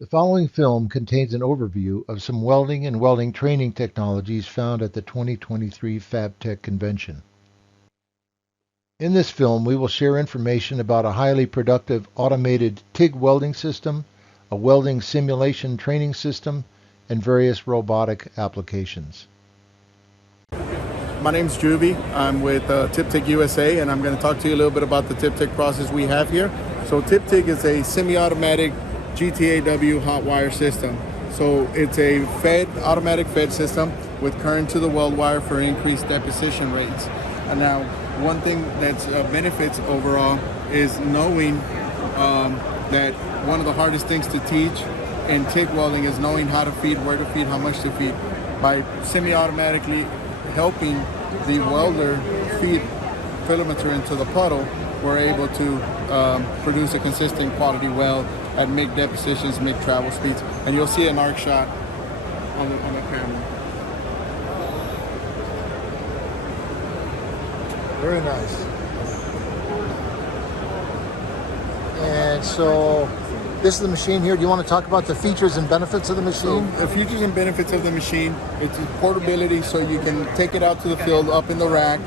The following film contains an overview of some welding and welding training technologies found at the 2023 FABTEC convention. In this film, we will share information about a highly productive automated TIG welding system, a welding simulation training system, and various robotic applications. My name's Juby. I'm with FABTEC USA, and I'm going to talk to you a little bit about the FABTEC process we have here. So FABTEC is a semi-automatic GTAW hot wire system. So it's a automatic fed system with current to the weld wire for increased deposition rates. And now, one thing that's benefits overall is knowing that one of the hardest things to teach in TIG welding is knowing how to feed, where to feed, how much to feed. By semi-automatically helping the welder feed filamentary into the puddle, we're able to produce a consistent quality weld at mid depositions, mid travel speeds. And you'll see an arc shot on the camera. Very nice. And so this is the machine here. Do you want to talk about the features and benefits of the machine? So the features and benefits of the machine, it's portability, so you can take it out to the field up in the rack.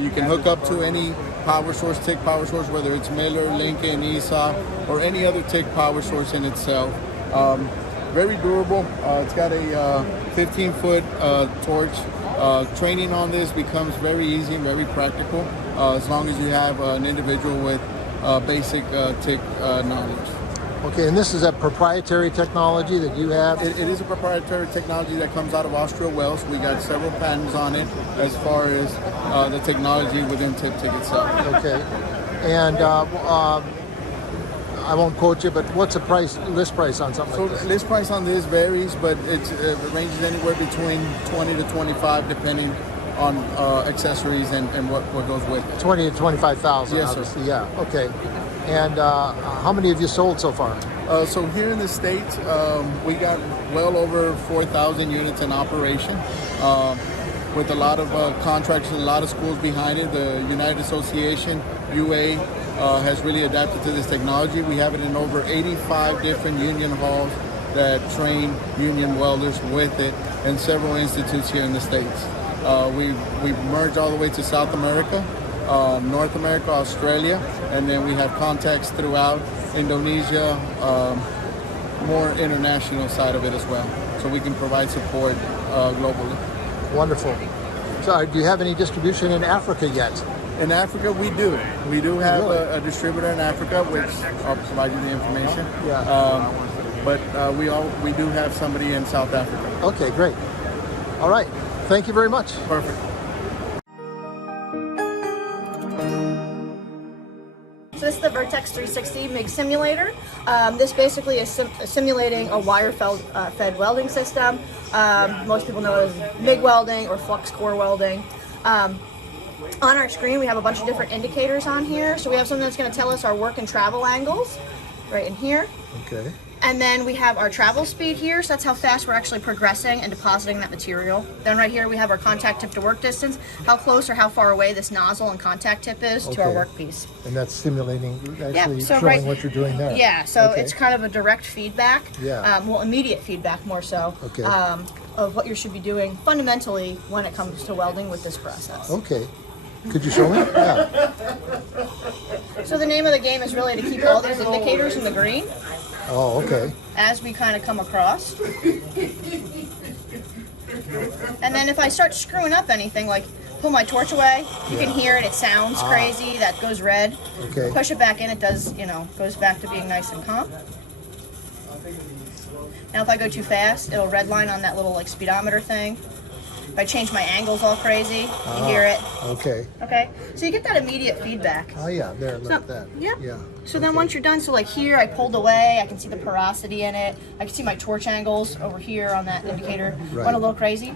You can hook up to any power source, TIG power source, whether it's Miller, Lincoln, ESOP, or any other TIG power source in itself. Very durable. It's got a 15-foot torch. Training on this becomes very easy and very practical as long as you have an individual with basic TIG knowledge. Okay, and this is a proprietary technology that you have? It is a proprietary technology that comes out of Austria Wales. We got several patents on it as far as the technology within FABTEC itself. Okay, and I won't quote you, but what's the list price on something like this? So list price on this varies, but it ranges anywhere between 20 to 25 depending on accessories and what goes with it. 20 to 25,000, yes, obviously. Sir. Yeah, okay. And how many have you sold so far? So here in the States, we got well over 4,000 units in operation with a lot of contracts and a lot of schools behind it. The United Association, UA, has really adapted to this technology. We have it in over 85 different union halls that train union welders with it and several institutes here in the States. We've merged all the way to South America, North America, Australia, and then we have contacts throughout Indonesia, more international side of it as well. So we can provide support globally. Wonderful. So do you have any distribution in Africa yet? In Africa, we do. We do have a distributor in Africa, which I'll provide you the information. Yeah. But we do have somebody in South Africa. Okay, great. All right. Thank you very much. Perfect. So this is the Vertex 360 MIG simulator. This basically is simulating a wire-fed welding system. Most people know it as MIG welding or flux core welding. On our screen, we have a bunch of different indicators on here. So we have something that's going to tell us our work and travel angles right in here. Okay. And then we have our travel speed here, so that's how fast we're actually progressing and depositing that material. Then right here we have our contact tip to work distance, how close or how far away this nozzle and contact tip is to our workpiece. And that's simulating, actually so showing what you're doing there. Yeah, so it's kind of a direct feedback, Yeah. well, immediate feedback more so, Okay. of what you should be doing fundamentally when it comes to welding with this process. Okay. Could you show me? Yeah. So the name of the game is really to keep all these indicators in the green. Oh, okay. As we kind of come across. And then if I start screwing up anything, like pull my torch away, you can hear it, it sounds crazy, that goes red. Okay. Push it back in, it does, goes back to being nice and calm. Now if I go too fast, it'll redline on that little like speedometer thing. If I change my angles all crazy, you hear it. Okay. Okay, so you get that immediate feedback. Oh yeah, there, like that. Yeah. Yeah. So then once you're done, so like here I pulled away, I can see the porosity in it. I can see my torch angles over here on that indicator. Went a little crazy.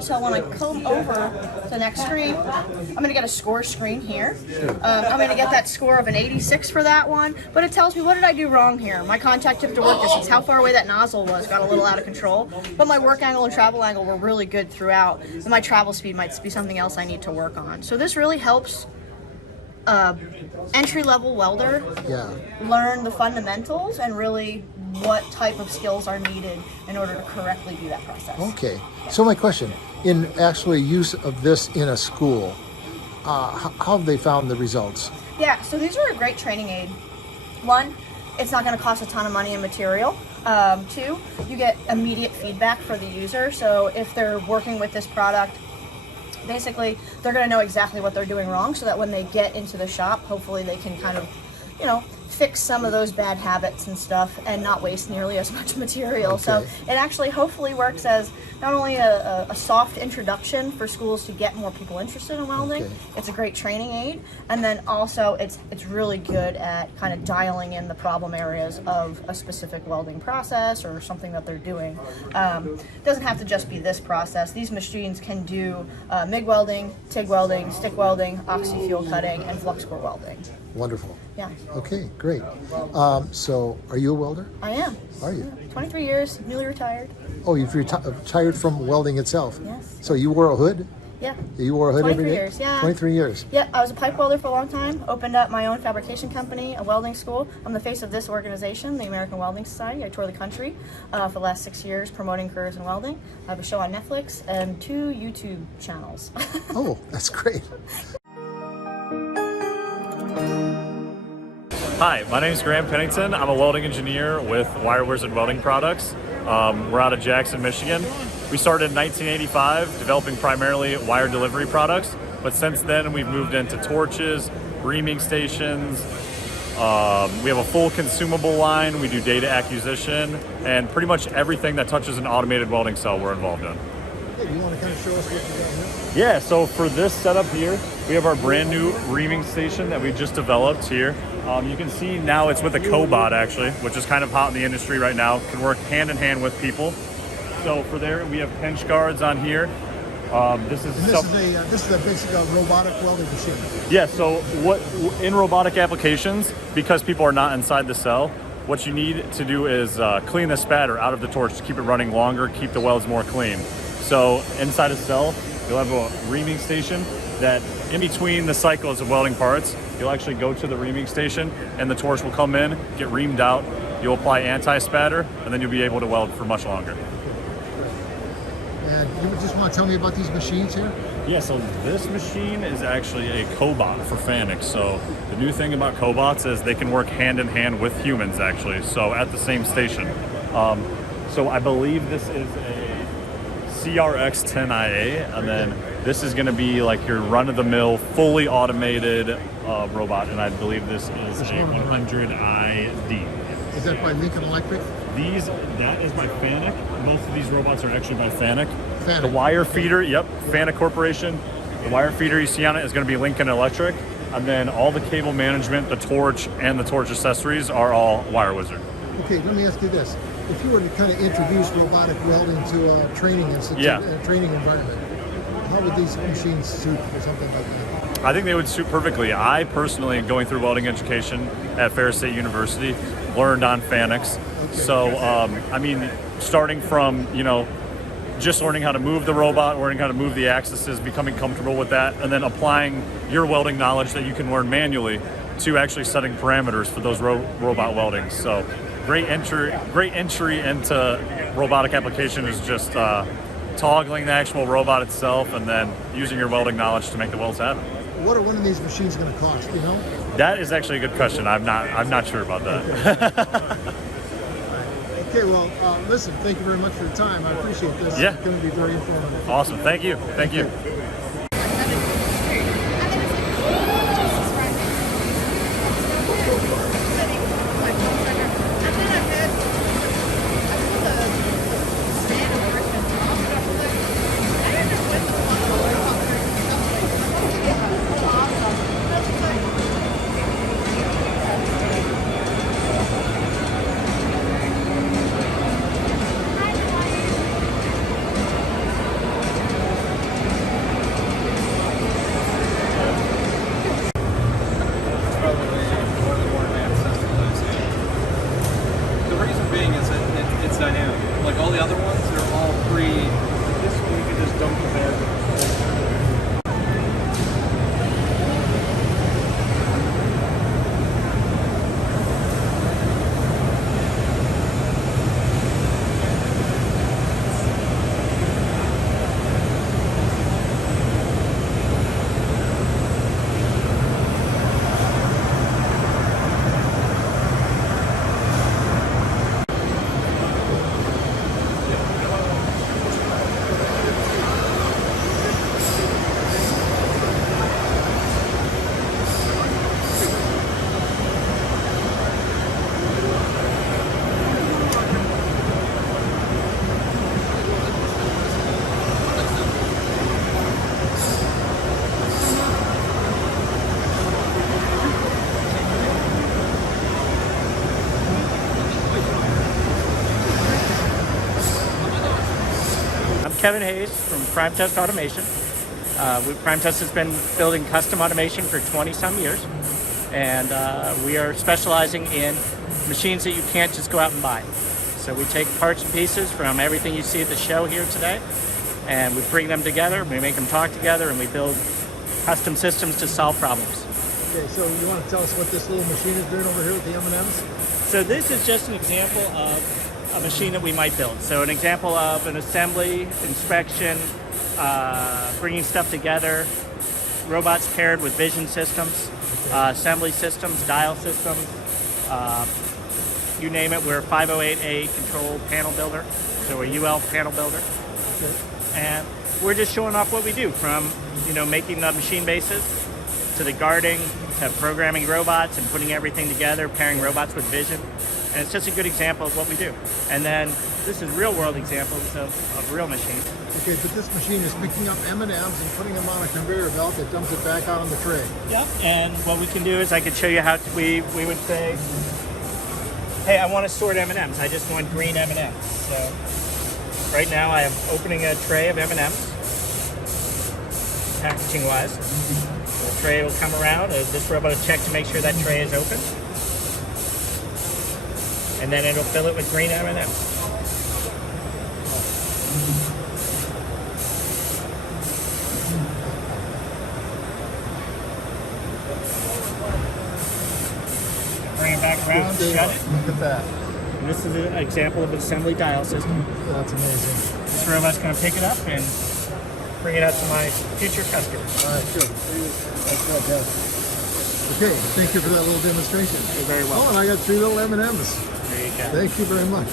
So when I come over to the next screen, I'm going to get a score screen here. I'm going to get that score of an 86 for that one, but it tells me what did I do wrong here. My contact tip to work distance, how far away that nozzle was, got a little out of control, but my work angle and travel angle were really good throughout. And my travel speed might be something else I need to work on. So this really helps entry-level welder learn the fundamentals and really what type of skills are needed in order to correctly do that process. Okay, so my question, in actually use of this in a school, how have they found the results? Yeah, so these are a great training aid. One, it's not going to cost a ton of money and material. Two, you get immediate feedback for the user. So if they're working with this product, basically they're going to know exactly what they're doing wrong, so that when they get into the shop, hopefully they can kind of, you know, fix some of those bad habits and stuff and not waste nearly as much material. Okay. So it actually hopefully works as not only a soft introduction for schools to get more people interested in welding, it's a great training aid, and then also it's really good at kind of dialing in the problem areas of a specific welding process or something that they're doing. It doesn't have to just be this process. These machines can do MIG welding, TIG welding, stick welding, oxy fuel cutting, and flux core welding. Wonderful. Yeah. Okay, great. So, are you a welder? I am. Are you? 23 years, newly retired. Oh, you've retired from welding itself? Yes. So you wore a hood? Yeah. You wore a hood every 23 day? years, yeah. 23 years. Yeah, I was a pipe welder for a long time, opened up my own fabrication company, a welding school. I'm the face of this organization, the American Welding Society. I tour the country for the last 6 years promoting careers in welding. I have a show on Netflix and 2 YouTube channels. Oh, that's great. Hi, my name is Graham Pennington. I'm a welding engineer with Wire Wizard Welding Products. We're out of Jackson, Michigan. We started in 1985 developing primarily wire delivery products, but since then we've moved into torches, reaming stations. We have a full consumable line. We do data acquisition, and pretty much everything that touches an automated welding cell we're involved in. Hey, do you want to kind of show us what you got here? Yeah, so for this setup here, we have our brand new reaming station that we just developed here. You can see now it's with a cobot actually, which is kind of hot in the industry right now. Can work hand in hand with people. So for there, we have pinch guards on here. This is a basic robotic welding machine. Yeah, so what in robotic applications, because people are not inside the cell, what you need to do is clean the spatter out of the torch to keep it running longer, keep the welds more clean. So inside a cell, you'll have a reaming station that in between the cycles of welding parts, you'll actually go to the reaming station and the torch will come in, get reamed out, you'll apply anti-spatter, and then you'll be able to weld for much longer. And you just want to tell me about these machines here? Yeah, so this machine is actually a cobot for FABTEC. So the new thing about cobots is they can work hand in hand with humans actually, so at the same station. So I believe this is a CRX-10IA, and then this is going to be like your run-of-the-mill, fully automated robot, and I believe this is a 100ID. Is that by Lincoln Electric? That is by FABTEC. Both of these robots are actually by FABTEC. FABTEC. The wire feeder, yep, FABTEC Corporation. The wire feeder you see on it is going to be Lincoln Electric, and then all the cable management, the torch, and the torch accessories are all Wire Wizard. Okay, let me ask you this. If you were to kind of introduce robotic welding to a training institute, a training environment, how would these machines suit for something like that? I think they would suit perfectly. I personally, going through welding education at Ferris State University, learned on FABTEC. Okay. So, I mean, starting from, just learning how to move the robot, learning how to move the axes, becoming comfortable with that, and then applying your welding knowledge that you can learn manually to actually setting parameters for those robot weldings. So, great entry into robotic application is just toggling the actual robot itself and then using your welding knowledge to make the welds happen. What are one of these machines going to cost, you know? That is actually a good question. I'm not sure about that. Okay, well, listen, thank you very much for your time. I appreciate this. Yeah. It's going to be very informative. Awesome. Thank you. Thank you. Kevin Hayes from Prime Test Automation. Prime Test has been building custom automation for 20 some years, and we are specializing in machines that you can't just go out and buy. So we take parts and pieces from everything you see at the show here today, and we bring them together, we make them talk together, and we build custom systems to solve problems. Okay, so you want to tell us what this little machine is doing over here with the M&Ms? So this is just an example of a machine that we might build. So an example of an assembly, inspection, bringing stuff together, robots paired with vision systems, assembly systems, dial systems, you name it. We're a 508A control panel builder, so a UL panel builder. Okay. And we're just showing off what we do, from making the machine bases to the guarding to programming robots and putting everything together, pairing robots with vision. And it's just a good example of what we do. And then this is real world examples of real machines. Okay, but this machine is picking up M&Ms and putting them on a conveyor belt that dumps it back out on the tray. Yeah, and what we can do is I could show you how we would say, hey, I want to sort M&Ms. I just want green M&Ms. So right now I am opening a tray of M&Ms, packaging wise. The tray will come around. This robot will check to make sure that tray is open. And then it'll fill it with green M&Ms. Bring it back around, shut it. Look at that. And this is an example of an assembly dial system. That's amazing. This robot's going to pick it up and bring it out to my future customers. All right, good. That's fantastic. Okay, thank you for that little demonstration. You're very welcome. Oh, and I got 3 little M&Ms. There you go. Thank you very much.